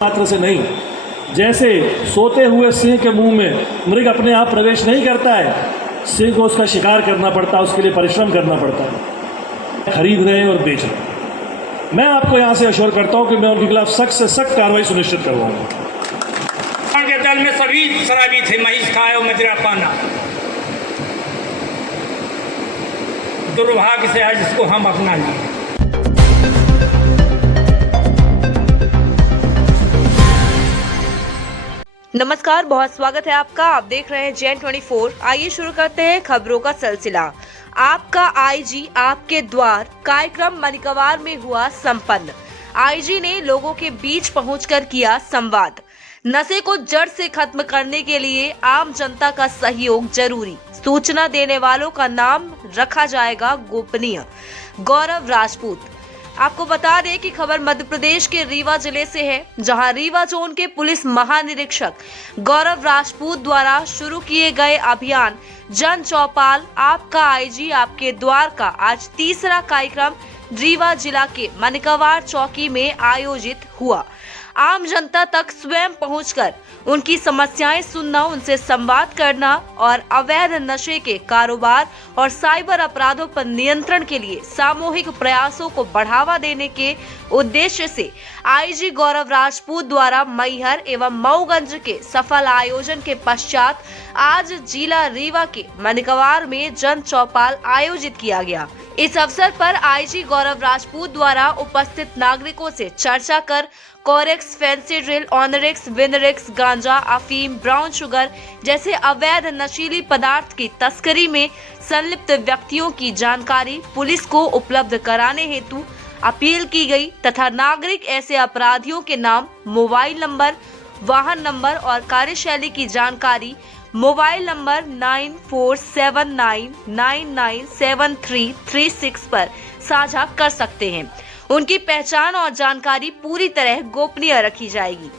मात्र से नहीं, जैसे सोते हुए सिंह के मुंह में मृग अपने आप प्रवेश नहीं करता है, सिंह को उसका शिकार करना पड़ता है, उसके लिए परिश्रम करना पड़ता है। खरीद रहे हैं और बेच रहे हैं। मैं आपको यहाँ से अश्योर करता हूँ कि मैं उनके खिलाफ सख्त से सख्त कार्रवाई सुनिश्चित करवाऊंगा। के दल में सभी शराबी थे, महिष खाए और मदिरा पाना। दुर्भाग्य से है जिसको हम अपना लिए। नमस्कार, बहुत स्वागत है आपका। आप देख रहे हैं JN24। आइए शुरू करते हैं खबरों का सिलसिला। आपका आईजी आपके द्वार कार्यक्रम मनिकवार में हुआ संपन्न। आईजी ने लोगों के बीच पहुंचकर किया संवाद। नशे को जड़ से खत्म करने के लिए आम जनता का सहयोग जरूरी। सूचना देने वालों का नाम रखा जाएगा गोपनीय। गौरव राजपूत। आपको बता दें कि खबर मध्य प्रदेश के रीवा जिले से है, जहां रीवा जोन के पुलिस महानिरीक्षक गौरव राजपूत द्वारा शुरू किए गए अभियान जन चौपाल आपका आईजी आपके द्वार का आज तीसरा कार्यक्रम रीवा जिला के मनिकवार चौकी में आयोजित हुआ। आम जनता तक स्वयं पहुंचकर उनकी समस्याएं सुनना, उनसे संवाद करना और अवैध नशे के कारोबार और साइबर अपराधों पर नियंत्रण के लिए सामूहिक प्रयासों को बढ़ावा देने के उद्देश्य से आईजी गौरव राजपूत द्वारा मैहर एवं मऊगंज के सफल आयोजन के पश्चात आज जिला रीवा के मनिकवार में जन चौपाल आयोजित किया गया। इस अवसर पर आईजी गौरव राजपूत द्वारा उपस्थित नागरिकों से चर्चा कर कोरेक्स, फैंसी ड्रिल, ऑनरेक्स, विनरेक्स, गांजा, अफीम, ब्राउन शुगर जैसे अवैध नशीली पदार्थ की तस्करी में संलिप्त व्यक्तियों की जानकारी पुलिस को उपलब्ध कराने हेतु अपील की गई तथा नागरिक ऐसे अपराधियों के नाम, मोबाइल नंबर, वाहन नंबर और कार्यशैली की जानकारी मोबाइल नंबर 9479997336 पर साझा कर सकते हैं। उनकी पहचान और जानकारी पूरी तरह गोपनीय रखी जाएगी।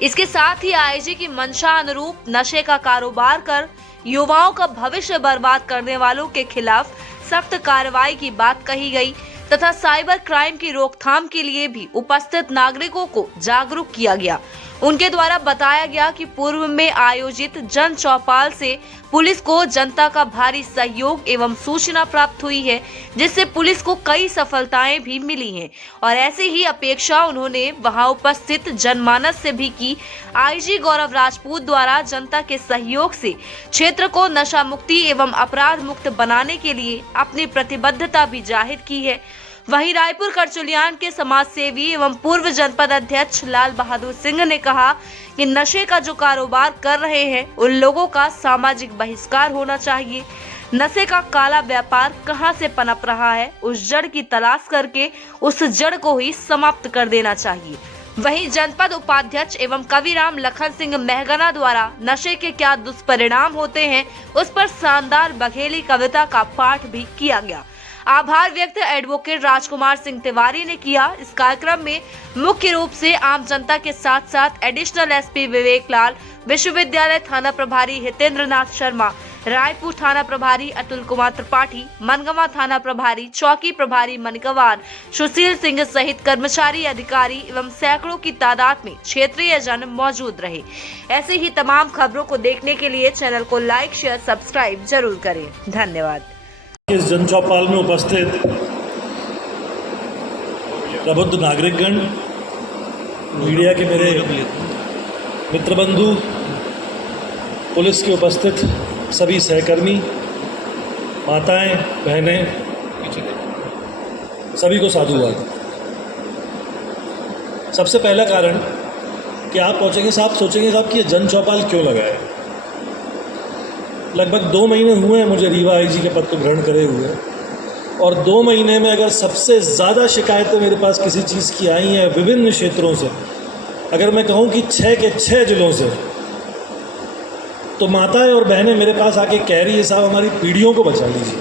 इसके साथ ही आईजी की मंशा अनुरूप नशे का कारोबार कर युवाओं का भविष्य बर्बाद करने वालों के खिलाफ सख्त कार्रवाई की बात कही गई तथा साइबर क्राइम की रोकथाम के लिए भी उपस्थित नागरिकों को जागरूक किया गया। उनके द्वारा बताया गया कि पूर्व में आयोजित जन चौपाल से पुलिस को जनता का भारी सहयोग एवं सूचना प्राप्त हुई है, जिससे पुलिस को कई सफलताएं भी मिली हैं और ऐसी ही अपेक्षा उन्होंने वहां उपस्थित जनमानस से भी की। आईजी गौरव राजपूत द्वारा जनता के सहयोग से क्षेत्र को नशा मुक्ति एवं अपराध मुक्त बनाने के लिए अपनी प्रतिबद्धता भी जाहिर की है। वहीं रायपुर करचुलियान के समाज सेवी एवं पूर्व जनपद अध्यक्ष लाल बहादुर सिंह ने कहा कि नशे का जो कारोबार कर रहे हैं उन लोगों का सामाजिक बहिष्कार होना चाहिए। नशे का काला व्यापार कहां से पनप रहा है, उस जड़ की तलाश करके उस जड़ को ही समाप्त कर देना चाहिए। वहीं जनपद उपाध्यक्ष एवं कविराम लखन सिंह महगना द्वारा नशे के क्या दुष्परिणाम होते हैं उस पर शानदार बघेली कविता का पाठ भी किया गया। आभार व्यक्त एडवोकेट राजकुमार सिंह तिवारी ने किया। इस कार्यक्रम में मुख्य रूप से आम जनता के साथ साथ एडिशनल एसपी विवेक लाल, विश्वविद्यालय थाना प्रभारी हितेंद्र नाथ शर्मा, रायपुर थाना प्रभारी अतुल कुमार त्रिपाठी, मनगवा थाना प्रभारी, चौकी प्रभारी मनिकवार सुशील सिंह सहित कर्मचारी, अधिकारी एवं सैकड़ों की तादाद में क्षेत्रीय जन मौजूद रहे। ऐसे ही तमाम खबरों को देखने के लिए चैनल को लाइक, शेयर, सब्सक्राइब जरूर करें। धन्यवाद। इस जन चौपाल में उपस्थित प्रबुद्ध नागरिकगण, मीडिया के मेरे मित्र बंधु, पुलिस के उपस्थित सभी सहकर्मी, माताएं, बहनें, सभी को साधुवाद। सबसे पहला कारण कि आप पहुंचेंगे, साहब सोचेंगे साहब कि ये जन चौपाल क्यों लगाया। लगभग 2 महीने हुए हैं मुझे रीवा आईजी के पद को ग्रहण करे हुए, और 2 महीने में अगर सबसे ज़्यादा शिकायतें मेरे पास किसी चीज़ की आई हैं विभिन्न क्षेत्रों से, अगर मैं कहूँ कि 6 के 6 जिलों से, तो माताएं और बहनें मेरे पास आके कह रही है साहब हमारी पीढ़ियों को बचा लीजिए,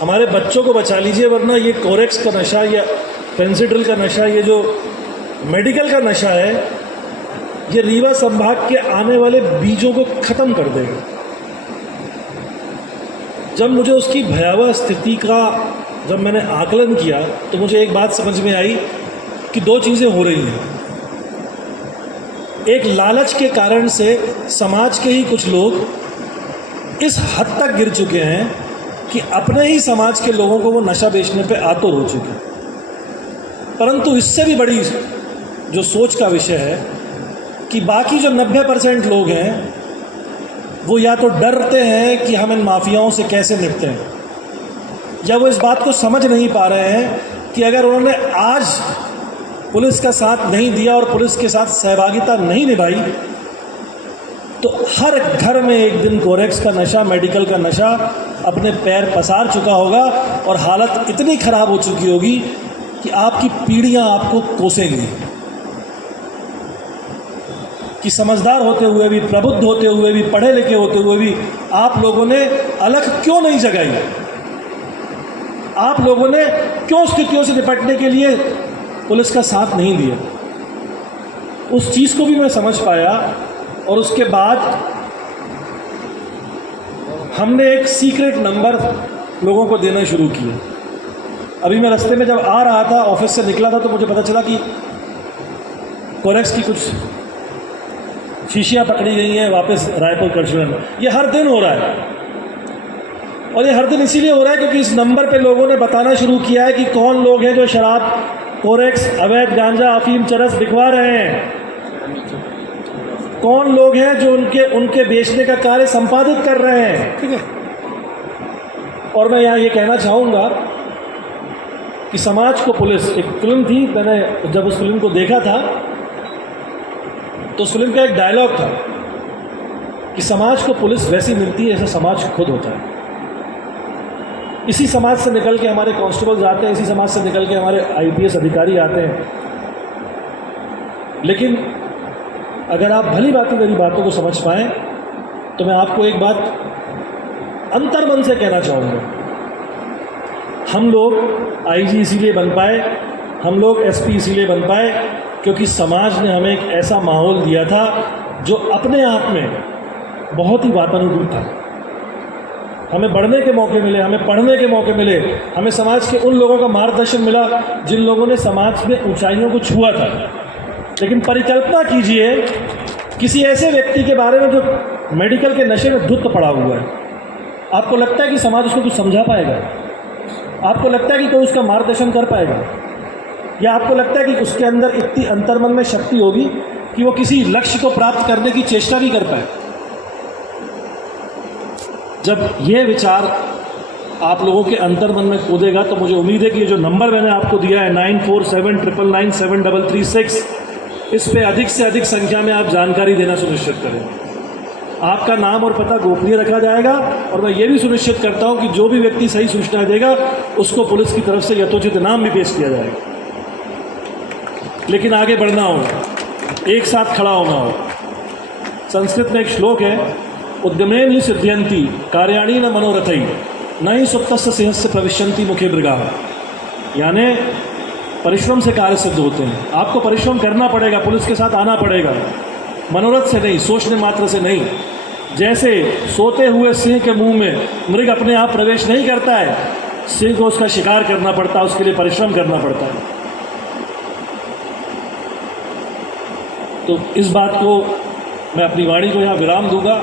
हमारे बच्चों को बचा लीजिए, वरना ये कोरेक्स का नशा या फैंसी ड्रिल का नशा, ये जो मेडिकल का नशा है, ये रीवा संभाग के आने वाले बीजों को ख़त्म कर देगा। जब मुझे उसकी भयावह स्थिति का जब मैंने आकलन किया तो मुझे एक बात समझ में आई कि 2 चीज़ें हो रही हैं। एक लालच के कारण से समाज के ही कुछ लोग इस हद तक गिर चुके हैं कि अपने ही समाज के लोगों को वो नशा बेचने पे आतुर हो चुके हैं। परंतु इससे भी बड़ी जो सोच का विषय है कि बाकी जो 90% लोग हैं वो या तो डरते हैं कि हम इन माफियाओं से कैसे निपटें, या वो इस बात को समझ नहीं पा रहे हैं कि अगर उन्होंने आज पुलिस का साथ नहीं दिया और पुलिस के साथ सहभागिता नहीं निभाई तो हर घर में एक दिन कोरेक्स का नशा, मेडिकल का नशा अपने पैर पसार चुका होगा और हालत इतनी ख़राब हो चुकी होगी कि आपकी पीढ़ियां आपको कोसेंगी। कि समझदार होते हुए भी, प्रबुद्ध होते हुए भी, पढ़े लिखे होते हुए भी आप लोगों ने अलग क्यों नहीं जगाई? आप लोगों ने क्यों स्थितियों से निपटने के लिए पुलिस का साथ नहीं दिया? उस चीज़ को भी मैं समझ पाया और उसके बाद हमने एक सीक्रेट नंबर लोगों को देना शुरू किया। अभी मैं रास्ते में जब आ रहा था, ऑफिस से निकला था, तो मुझे पता चला कि कोरेक्स की कुछ शीशियाँ पकड़ी गई हैं वापस रायपुर करछुआ में। ये हर दिन हो रहा है और ये हर दिन इसीलिए हो रहा है क्योंकि इस नंबर पे लोगों ने बताना शुरू किया है कि कौन लोग हैं जो शराब, कोरेक्स, अवैध गांजा, अफीम, चरस बिकवा रहे हैं, कौन लोग हैं जो उनके बेचने का कार्य संपादित कर रहे हैं। ठीक है। और मैं यहाँ ये कहना चाहूँगा कि समाज को पुलिस, एक फिल्म थी, मैंने जब उस फिल्म को देखा था तो उस फिल्म का एक डायलॉग था कि समाज को पुलिस वैसी मिलती है जैसा समाज खुद होता है। इसी समाज से निकल के हमारे कांस्टेबल्स आते हैं, इसी समाज से निकल के हमारे IPS अधिकारी आते हैं। लेकिन अगर आप भली भांति मेरी बातों को समझ पाएं तो मैं आपको एक बात अंतर्मन से कहना चाहूँगा। हम लोग IG इसीलिए बन पाए, हम लोग SP इसीलिए बन पाए क्योंकि समाज ने हमें एक ऐसा माहौल दिया था जो अपने आप में बहुत ही वातानुकूल था। हमें बढ़ने के मौके मिले, हमें पढ़ने के मौके मिले, हमें समाज के उन लोगों का मार्गदर्शन मिला जिन लोगों ने समाज में ऊंचाइयों को छुआ था। लेकिन परिकल्पना कीजिए किसी ऐसे व्यक्ति के बारे में जो मेडिकल के नशे में धुत पड़ा हुआ है। आपको लगता है कि समाज उसको कुछ समझा पाएगा? आपको लगता है कि कोई उसका मार्गदर्शन कर पाएगा? या आपको लगता है कि उसके अंदर इतनी अंतर्मन में शक्ति होगी कि वो किसी लक्ष्य को प्राप्त करने की चेष्टा भी कर पाए? जब ये विचार आप लोगों के अंतर्मन में कूदेगा तो मुझे उम्मीद है कि ये जो नंबर मैंने आपको दिया है 9479997336, इस पे अधिक से अधिक संख्या में आप जानकारी देना सुनिश्चित करें। आपका नाम और पता गोपनीय रखा जाएगा और मैं ये भी सुनिश्चित करता हूँ कि जो भी व्यक्ति सही सूचना देगा उसको पुलिस की तरफ से यथोचित इनाम भी पेश किया जाएगा। लेकिन आगे बढ़ना होगा, एक साथ खड़ा होना होगा। संस्कृत में एक श्लोक है, उद्यमेन ही सिद्ध्यंती कार्याणी न मनोरथई न ही सुप्तस्य सिंहस्य प्रविशन्ति मुखे मृगाः। यानी परिश्रम से कार्य सिद्ध होते हैं। आपको परिश्रम करना पड़ेगा, पुलिस के साथ आना पड़ेगा, मनोरथ से नहीं, सोचने मात्र से नहीं। जैसे सोते हुए सिंह के मुंह में मृग अपने आप प्रवेश नहीं करता है, सिंह को उसका शिकार करना पड़ता है, उसके लिए परिश्रम करना पड़ता है। तो इस बात को मैं अपनी वाणी को यहाँ विराम दूंगा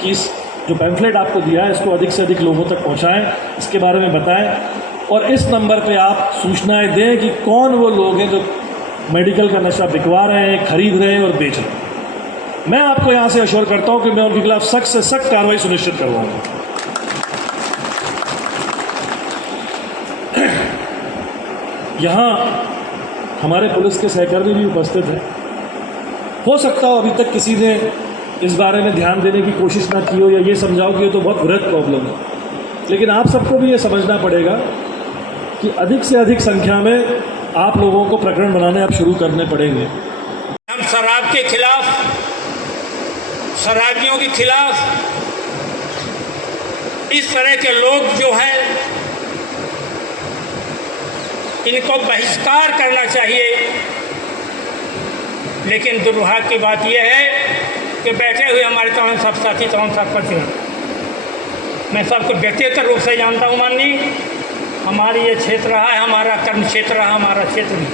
कि इस जो पैम्फलेट आपको दिया है इसको अधिक से अधिक लोगों तक पहुँचाएँ, इसके बारे में बताएं और इस नंबर पे आप सूचनाएं दें कि कौन वो लोग हैं जो मेडिकल का नशा बिकवा रहे हैं, खरीद रहे हैं और बेच रहे हैं। मैं आपको यहाँ से अश्योर करता हूँ कि मैं उनके खिलाफ सख्त से सख्त कार्रवाई सुनिश्चित करवाऊँगा। यहाँ हमारे पुलिस के सहकर्मी भी उपस्थित हैं। हो सकता हो अभी तक किसी ने इस बारे में ध्यान देने की कोशिश ना की हो या ये समझाओ कि ये तो बहुत वृहद प्रॉब्लम है, लेकिन आप सबको भी ये समझना पड़ेगा कि अधिक से अधिक संख्या में आप लोगों को प्रकरण बनाने अब शुरू करने पड़ेंगे। हम शराब के खिलाफ, शराबियों के खिलाफ, इस तरह के लोग जो हैं इनको बहिष्कार करना चाहिए। लेकिन दुर्भाग्य की बात यह है कि बैठे हुए हमारे तमाम सब साथी, तमाम सरपंच हैं, मैं सबको व्यक्तिगत रूप से जानता हूँ। माननीय, हमारी ये क्षेत्र रहा है, हमारा कर्म क्षेत्र रहा, हमारा क्षेत्र भी।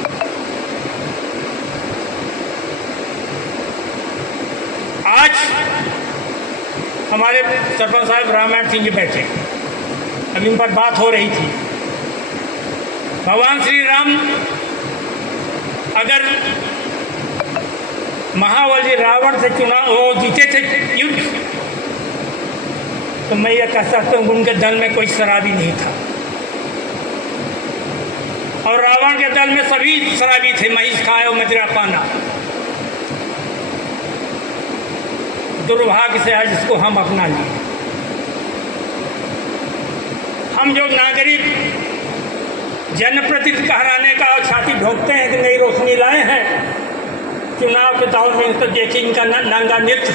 आज हमारे सरपंच साहब रामायण सिंह जी बैठे, अभी उन पर बात हो रही थी। भगवान श्री राम अगर महाबली रावण से चुनाव वो जीते थे युद्ध, तो मैं ये कह सकता हूँ उनके दल में कोई शराबी नहीं था, और रावण के दल में सभी शराबी थे, महिष खाए और मदिरा पाना। दुर्भाग्य से आज इसको हम अपना लिए। हम जो नागरिक जनप्रतिनिधि कहराने का और छाती ढोकते हैं कि नई रोशनी लाए हैं, चुनाव के दौर में तो देखिए इनका नंगा नृत्य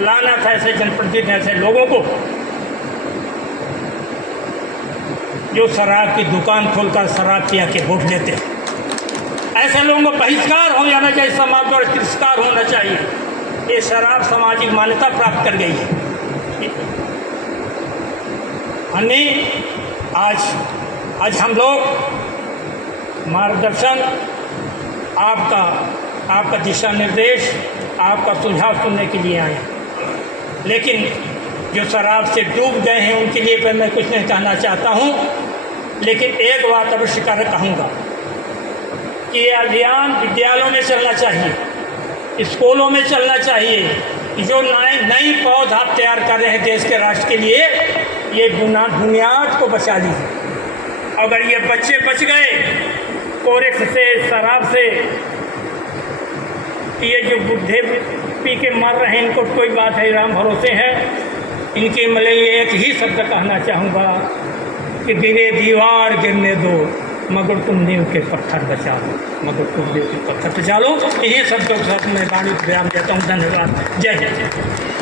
लाना था ऐसे जनप्रतिनिधि, ऐसे लोगों को जो शराब की दुकान खोलकर शराब पिया के वोट देते हैं। ऐसे लोगों को बहिष्कार हो जाना चाहिए, समाज द्वारा तिरस्कार होना चाहिए। ये शराब सामाजिक मान्यता प्राप्त कर गई है। हमने आज हम लोग मार्गदर्शन, आपका दिशा निर्देश, आपका सुझाव सुनने के लिए आए, लेकिन जो शराब से डूब गए हैं उनके लिए पर मैं कुछ नहीं कहना चाहता हूँ, लेकिन एक बात अवश्य कर कहूँगा कि ये अभियान विद्यालयों में चलना चाहिए, स्कूलों में चलना चाहिए कि जो नई पौध आप तैयार कर रहे हैं देश के राष्ट्र के लिए, ये बुनियाद को बचा लीजिए। अगर ये बच्चे बच गए कोरेक्स से, शराब से, ये जो बुढ़े पी के मर रहे हैं इनको कोई बात है, राम भरोसे है। इनके लिए एक ही शब्द कहना चाहूँगा कि गिरे दीवार गिरने दो, मगर तुम नींव के पत्थर बचा लो, मगर तुम नींव के पत्थर बचा लो। यही शब्दों के साथ मैं वाणी विराम देता हूँ। धन्यवाद। जय जय।